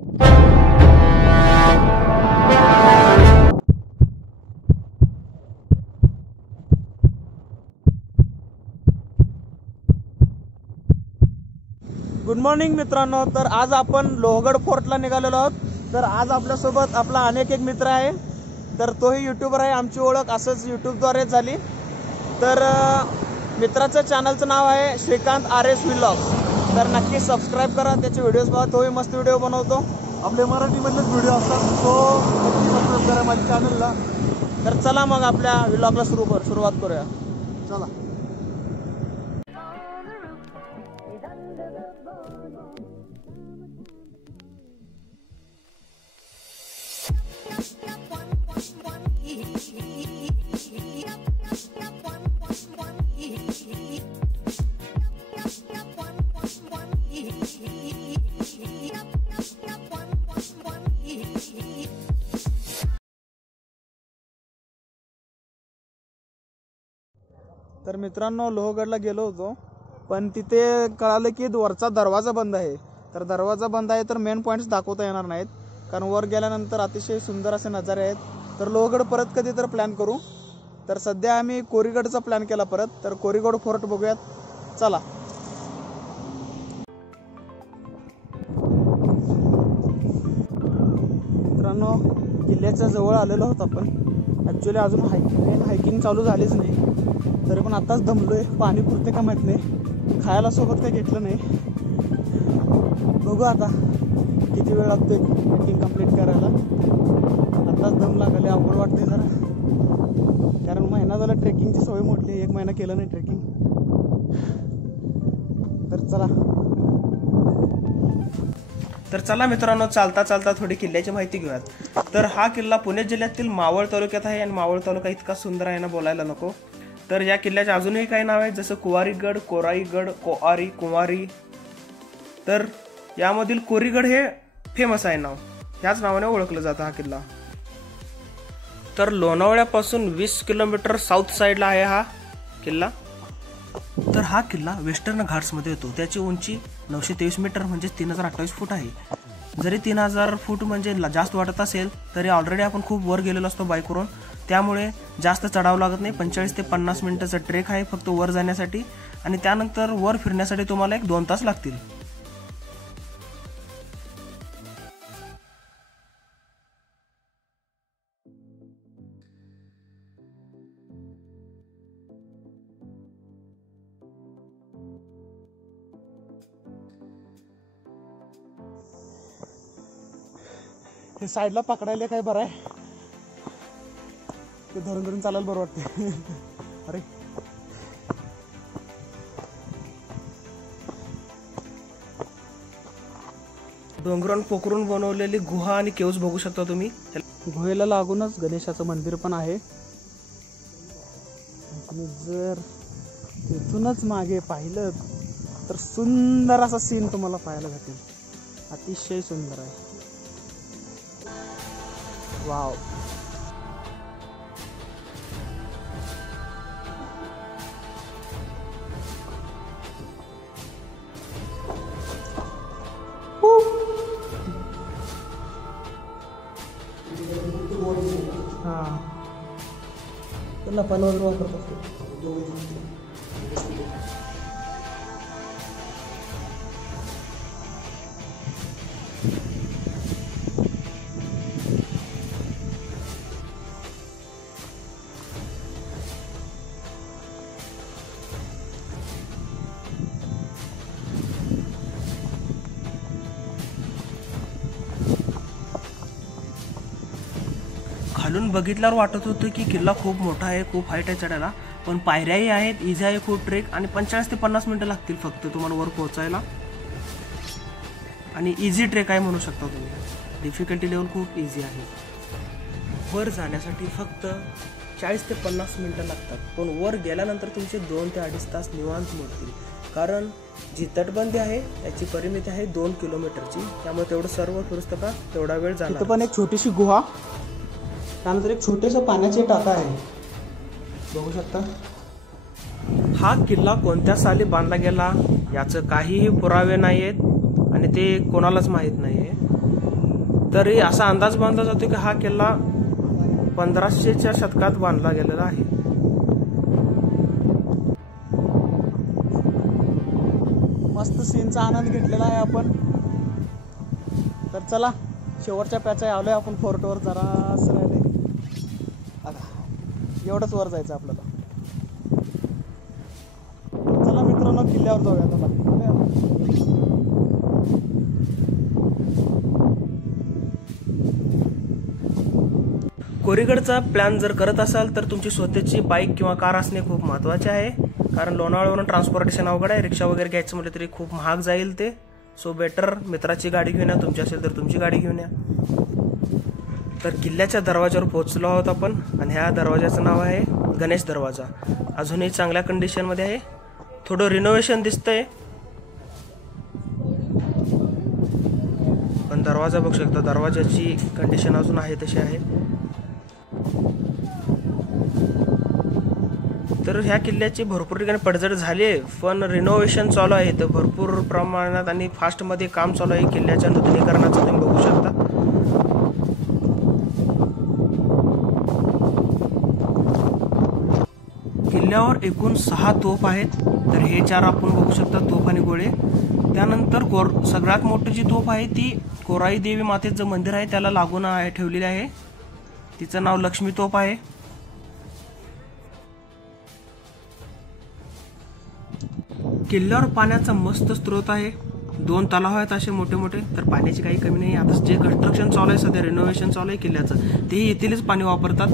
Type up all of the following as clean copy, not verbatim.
Good morning मित्रांनो. तर आज आपण लोहगड फोर्टला निघालेलो आहोत. तर आज आपल्यासोबत आपला अनेक एक मित्र आहे. तर तोही यूट्यूबर आहे. आमची ओळख असंच यूट्यूबद्वारे झाली. तर मित्राचं चॅनलचं नाव आहे श्रीकांत RS व्लॉग्स. तर नक्की सबस्क्राईब करा, त्याचे व्हिडिओज बघा. तोही मस्त व्हिडिओ बनवतो. आपले मराठीमधलेच व्हिडिओ असतात. तो नक्की सबस्क्राईब करा माझ्या चॅनलला. तर चला मग आपल्या व्लॉगला सुरुवात करूया. चला. तर मित्रांनो, लोहगडला गेलो होतो, पण तिथे कळालं की वरचा दरवाजा बंद आहे. तर दरवाजा बंद आहे तर मेन पॉईंट्स दाखवता येणार नाहीत, कारण वर गेल्यानंतर अतिशय सुंदर असे नजारे आहेत. तर लोहगड परत कधी तर प्लॅन करू. तर सध्या आम्ही कोरीगडचा प्लॅन केला परत. तर कोरीगड फोर्ट बघूयात. चला. मित्रांनो, किल्ल्याच्या जवळ आलेलो आहोत आपण. ॲक्च्युली अजून हायकिंग चालू झालीच नाही. तरी पण आताच दमलोय. पाणी पुरते का माहीत नाही. खायला सोबत काही घेतलं नाही. बघू आता किती वेळ लागतोय ट्रेकिंग कंप्लीट करायला. आताच दम लागले, अवघड वाटते जरा, कारण महिना झाला ट्रेकिंगची सवय मोडली. 1 महिना केलं नाही ट्रेकिंग. तर चला मित्रांनो, चालता चालता थोडी किल्ल्याची माहिती घेऊयात. तर हा किल्ला पुणे जिल्ह्यातील मावळ तालुक्यात आहे. आणि मावळ तालुका इतका सुंदर आहे ना, बोलायला नको. तर या किल्ल्याचे अजूनही काही नाव आहेत, जसं कुवारीगड, कोराईगड, कोआरी, कुंवारी. तर यामधील कोरीगड हे फेमस आहे नाव. ह्याच नावाने ओळखलं जातं हा किल्ला. तर लोणावळ्यापासून 20 किलोमीटर साऊथ साईडला आहे हा किल्ला. तर हा किल्ला वेस्टर्न घाट्समध्ये येतो. त्याची उंची 923 मीटर म्हणजे 3028 फूट आहे. जरी 3000 फूट म्हणजे जास्त वाटत असेल, तरी ऑलरेडी आपण खूप वर गेलेलो असतो बाईकवरून. त्यामुळे जास्त चढावं लागत नाही. 45 ते 50 मिनिटाचा ट्रेक आहे फक्त वर जाण्यासाठी. आणि त्यानंतर वर फिरण्यासाठी तुम्हाला 1-2 तास लागतील. हे साईडला पकडायला काय बरं आहे, ते धरून धरून चालायला बरं वाटते. अरे डोंगरान पोखरून बनवलेली गुहा आणि केव्ज बघू शकता तुम्ही. गुहेला लागूनच गणेशाचं मंदिर पण आहे. जर तिथूनच मागे पाहिलं तर सुंदर असा सीन तुम्हाला पाहायला भेटेल. अतिशय सुंदर आहे. वाव. हा, त्यांना पनवर वापरत असतो. खालून बघितल्यावर वाटत होतं की किल्ला खूप मोठा आहे, खूप हाईट आहे चढायला. पण पायऱ्याही आहेत, इझी आहे खूप ट्रेक. आणि 45 ते 50 मिनिटं लागतील फक्त तुम्हाला वर पोहोचायला. आणि इझी ट्रेक आहे म्हणू शकता तुम्ही. डिफिकल्टी लेवल खूप इझी आहे. वर जाण्यासाठी फक्त 40 ते 50 मिनिटं लागतात. पण वर गेल्यानंतर तुमचे 2 ते 2.5 तास निवांत मोडतील. कारण जी तटबंदी आहे त्याची परिमिती आहे 2 किलोमीटरची. त्यामुळे तेवढं सर्व फिरतं का तेवढा वेळ जाणार. इथं पण एक छोटीशी गुहा, त्यानंतर एक छोटेसं पाण्याची टाका आहे, बघू शकता. हा किल्ला कोणत्या साली बांधला गेला याचं काहीही पुरावे नाही आहेत आणि ते कोणालाच माहीत नाही आहे. तरी असा अंदाज बांधला जातो की हा किल्ला 1500च्या शतकात बांधला गेलेला आहे. मस्त सीनचा आनंद घेतलेला आहे आपण. तर चला शेवटच्या पॅचा आलोय आपण फोर्टवर. जरा राहिले एवढंच वर जायचं आपल्याला. चला मित्रांनो किल्ल्यावर जाऊया. चला कोरीगडचा प्लॅन जर करत असाल तर तुमची स्वतःची बाईक किंवा कार असणे खूप महत्त्वाचे आहे. कारण लोणावळ्यावरून ट्रान्सपोर्टेशन अवघड आहे. रिक्षा वगैरे घ्यायचं म्हटलं तरी खूप महाग जाईल ते. सो बेटर मित्राची गाडी घेऊन या, तुमची असेल तर तुमची गाडी घेऊन या. तर किल्ल्याच्या दरवाजावर पोहोचलो आहोत आपण आणि ह्या दरवाजाचं नाव आहे गणेश दरवाजा. अजूनही चांगल्या कंडिशनमध्ये आहे. थोडं रिनोव्हेशन दिसतंय पण दरवाजा बघू शकता, दरवाजाची कंडिशन अजून आहे तशी आहे. तर ह्या किल्ल्याची भरपूर ठिकाणी पडझड झाली आहे पण रिनोव्हेशन चालू आहे. तर भरपूर प्रमाणात आणि फास्टमध्ये काम चालू आहे किल्ल्याच्या नूतनीकरणाचं, तुम्ही बघू शकता. किल्ल्यावर एकूण 6 तोफ आहेत. तर हे 4 आपण बघू शकता, तोफ आणि गोळे. त्यानंतर सगळ्यात मोठी जी तोफ आहे ती कोराई देवी मातेचं मंदिर आहे त्याला लागून ठेवलेली आहे. तिचं नाव लक्ष्मी तोफ आहे. किल्ल्यावर पाण्याचा मस्त स्रोत आहे. 2 तलाव आहेत असे मोठे मोठे. तर पाण्याची काही कमी नाही. आता जे कन्स्ट्रक्शन चालू आहे, सध्या रिनोव्हेशन चालू आहे किल्ल्याचं, तेही येथीलच पाणी वापरतात.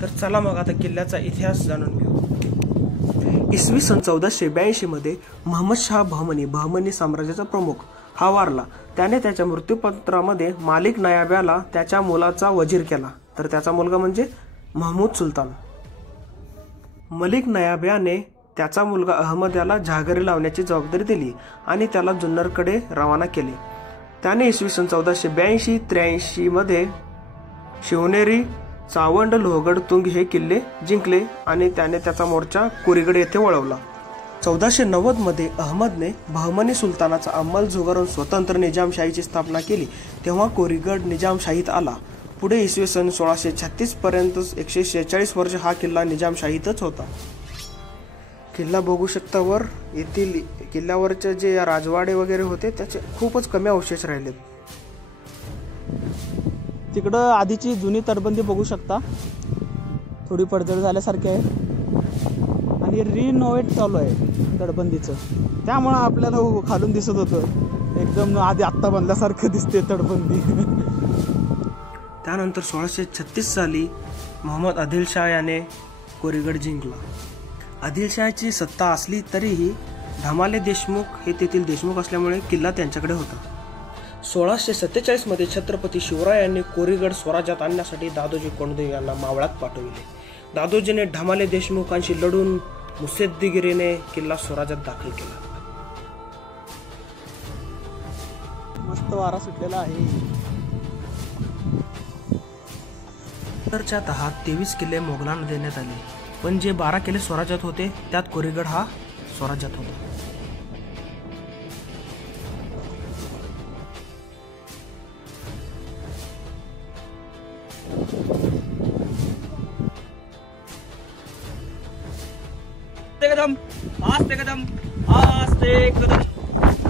तर चला मग आता किल्ल्याचा इतिहास जाणून घेऊ. इसवी सन 1482 मध्ये महम्मद शाह बहमनी साम्राज्याचा प्रमुख हा वारला. त्याने त्याच्या मृत्यूपत्रामध्ये मालिक नयाब्याला त्याच्या मुलाचा वजीर केला. तर त्याचा मुलगा म्हणजे महमूद सुलतान. मलिक नयाब्याने त्याचा मुलगा अहमद याला जहागिरी लावण्याची जबाबदारी दिली आणि त्याला जुन्नरकडे रवाना केले. त्याने इसवी सन 1482-83 मध्ये शिवनेरी, चावंड, लोहगड, तुंग हे किल्ले जिंकले आणि त्याने त्याचा मोर्चा कोरीगड येथे वळवला. 1490 मध्ये अहमदने बहमनी सुलतानाचा अंमल झुगारून स्वतंत्र निजामशाहीची स्थापना केली. तेव्हा कोरीगड निजामशाहीत आला. पुढे इसवी सन 1636 पर्यंत 146 वर्ष हा किल्ला निजामशाहीतच होता. किल्ला बघू शकता वर. येथील किल्ल्यावरचे जे राजवाडे वगैरे होते त्याचे खूपच कमी अवशेष राहिलेत. तिकडं आधीची जुनी तटबंदी बघू शकता, थोडी पडझड झाल्यासारखी आहे आणि रिनोव्हेट चालू आहे तटबंदीचं. त्यामुळं आपल्याला खालून दिसत होतं एकदम आधी आत्ता बांधल्यासारखं दिसते तटबंदी. त्यानंतर 1636 साली मोहम्मद आदिलशाह याने कोरीगड जिंकला. आदिलशाहची सत्ता असली तरीही धमाले देशमुख हे तेथील देशमुख असल्यामुळे किल्ला त्यांच्याकडे होता. 1647 मध्ये छत्रपती शिवरायांनी कोरीगड स्वराज्यात आणण्यासाठी दादोजी कोंडदेव यांना मावळात पाठविले. दादोजीने ढमाले देशमुखांशी लढून मुत्सद्देगिरीने किल्ला स्वराज्यात दाखल केला. मस्त वारा सुटलेला आहे. नंतरच्या दहात 23 किल्ले मोगलांना देण्यात आले पण जे 12 किल्ले स्वराज्यात होते त्यात कोरीगड हा स्वराज्यात होता. आस्ते कदम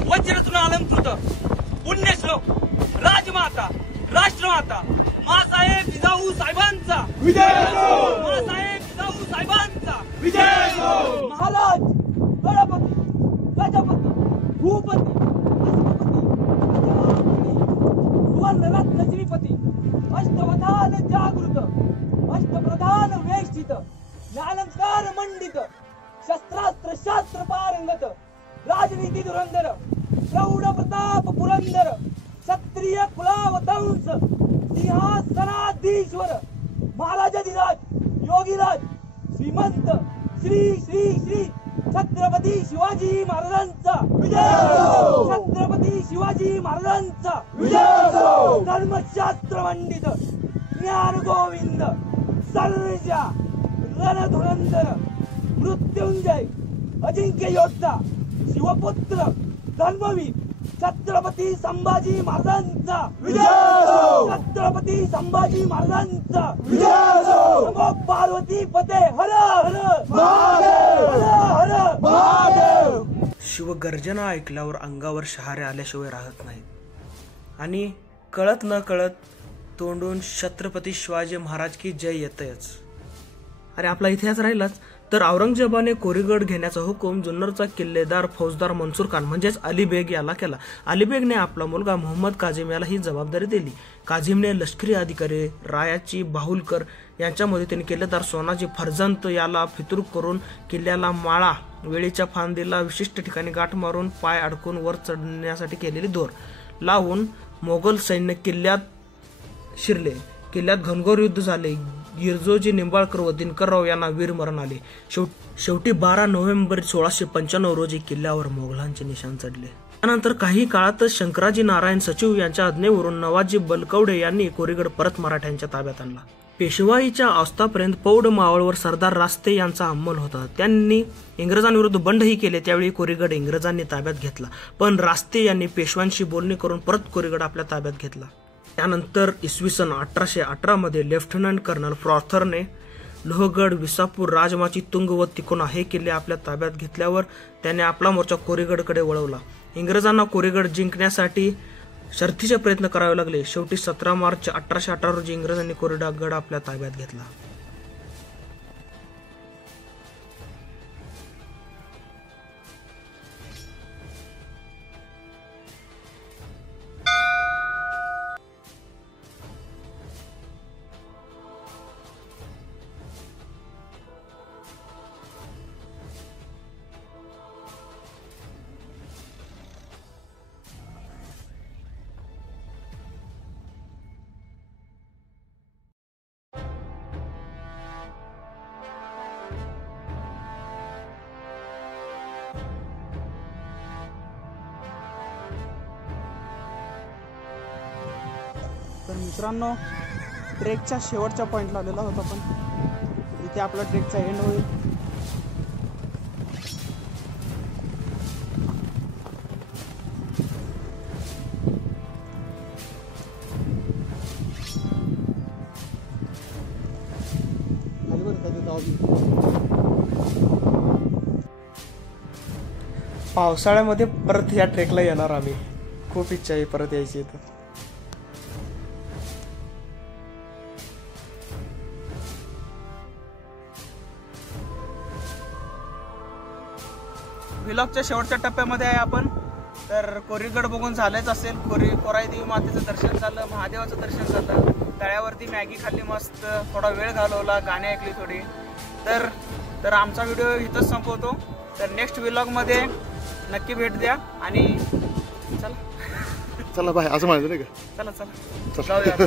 वज्रतुन अलंकृत पुण्यश्लोक राजमाता राष्ट्रमाता मासाहेब जिजाऊ साहेबांचा विजय असो. मासाहेब जिजाऊ साहेबांचा विजय असो. महाराज गणपती गजपती भूपती सुवर्णरत्न श्रीपती अष्टवधान जागृत अष्टप्रधान वेष्टित ज्ञानकार मंडित शस्त्रास्त्र शास्त्र पारंगत राजनीती धुरंधर प्रौढ प्रताप पुरंदर क्षत्रिय कुलावतंस सिंहासनाधीश्वर महाराजाधिराज योगीराज श्रीमंत श्री श्री श्री छत्रपती शिवाजी महाराजांचा विजय. संभाजी महाराजांचा विजय. धर्मशास्त्र मंडित ज्ञान गोविंद सर्जा रणधुरंधर मृत्युंजय अजिंक्य योद्धा शिवपुत्र धर्मवीर छत्रपती संभाजी महाराजांचा विजय. छत्रपती संभाजी महाराजांचा विजय. नमो पार्वती पते हर हर महादेव हर हर महादेव. शिवगर्जना ऐकल्यावर अंगावर शहारे आल्याशिवाय राहत नाहीत आणि कळत न कळत तोंडून छत्रपती शिवाजी महाराज की जय येतच. अरे आपला इतिहास राहिलाच तर औरंगजेबाने कोरीगड घेण्याचा हुकूम जुन्नरचा किल्लेदार फौजदार मनसूर खान म्हणजेच अली बेग याला केला. अली बेगने आपला मुलगा मोहम्मद काझिम याला ही जबाबदारी दिली. काझिमने लष्करी अधिकारी रायाची बाहुलकर यांच्या मदतीने किल्लेदार सोनाजी फर्जंत याला फितूर करून किल्ल्याला माळा वेळीच्या फांदीला विशिष्ट ठिकाणी गाठ मारून पाय अडकून वर चढण्यासाठी केलेली दोर लावून मोगल सैन्य किल्ल्यात शिरले. किल्ल्यात घनघोर युद्ध झाले. गिरजोजी निंबाळकर व दिनकरराव यांना वीरमरण आले. शेवटी 12 नोव्हेंबर 1695 रोजी किल्ल्यावर मोगलांचे निशाण चढले. त्यानंतर काही काळातच शंकराजी नारायण सचिव यांच्या आज्ञेवरून नवाजी बलकवडे यांनी कोरीगड परत मराठ्यांच्या ताब्यात आणला. पेशवाईच्या अवस्थापर्यंत पौड मावळवर सरदार रास्ते यांचा अंमल होता. त्यांनी इंग्रजांविरुद्ध बंडही केले. त्यावेळी कोरीगड इंग्रजांनी ताब्यात घेतला, पण रास्ते यांनी पेशव्यांशी बोलणी करून परत कोरीगड आपल्या ताब्यात घेतला. त्यानंतर इसवी सन 1818 मध्ये लेफ्टनंट कर्नल फ्रॉथरने लोहगड, विसापूर, राजमाची, तुंग व तिकोना हे किल्ले आपल्या ताब्यात घेतल्यावर त्याने आपला मोर्चा कोरीगडकडे वळवला. इंग्रजांना कोरीगड जिंकण्यासाठी शर्थीचे प्रयत्न करावे लागले. शेवटी 17 मार्च 1818 रोजी इंग्रजांनी कोरीगड आपल्या ताब्यात घेतला. तर मित्रांनो, ट्रेकच्या शेवटच्या पॉईंटला आलेला होता आपण. इथे आपला ट्रेकचा एंड होईल. पावसाळ्यामध्ये परत या ट्रेकला येणार आम्ही. खूप इच्छा आहे परत यायची इथं. व्लॉगच्या शेवटच्या टप्प्यामध्ये आहे आपण. तर कोरीगड बघून झालंच असेल. कोराई देवी मातेचं दर्शन झालं, महादेवाचं दर्शन झालं, तळ्यावरती मॅगी खाल्ली मस्त, थोडा वेळ घालवला, गाणी ऐकली थोडी. तर आमचा व्हिडिओ इथंच संपवतो. तर नेक्स्ट व्लॉगमध्ये नक्की भेट द्या आणि चला चला बाय असं म्हणायचं नाही का? चला जाऊया.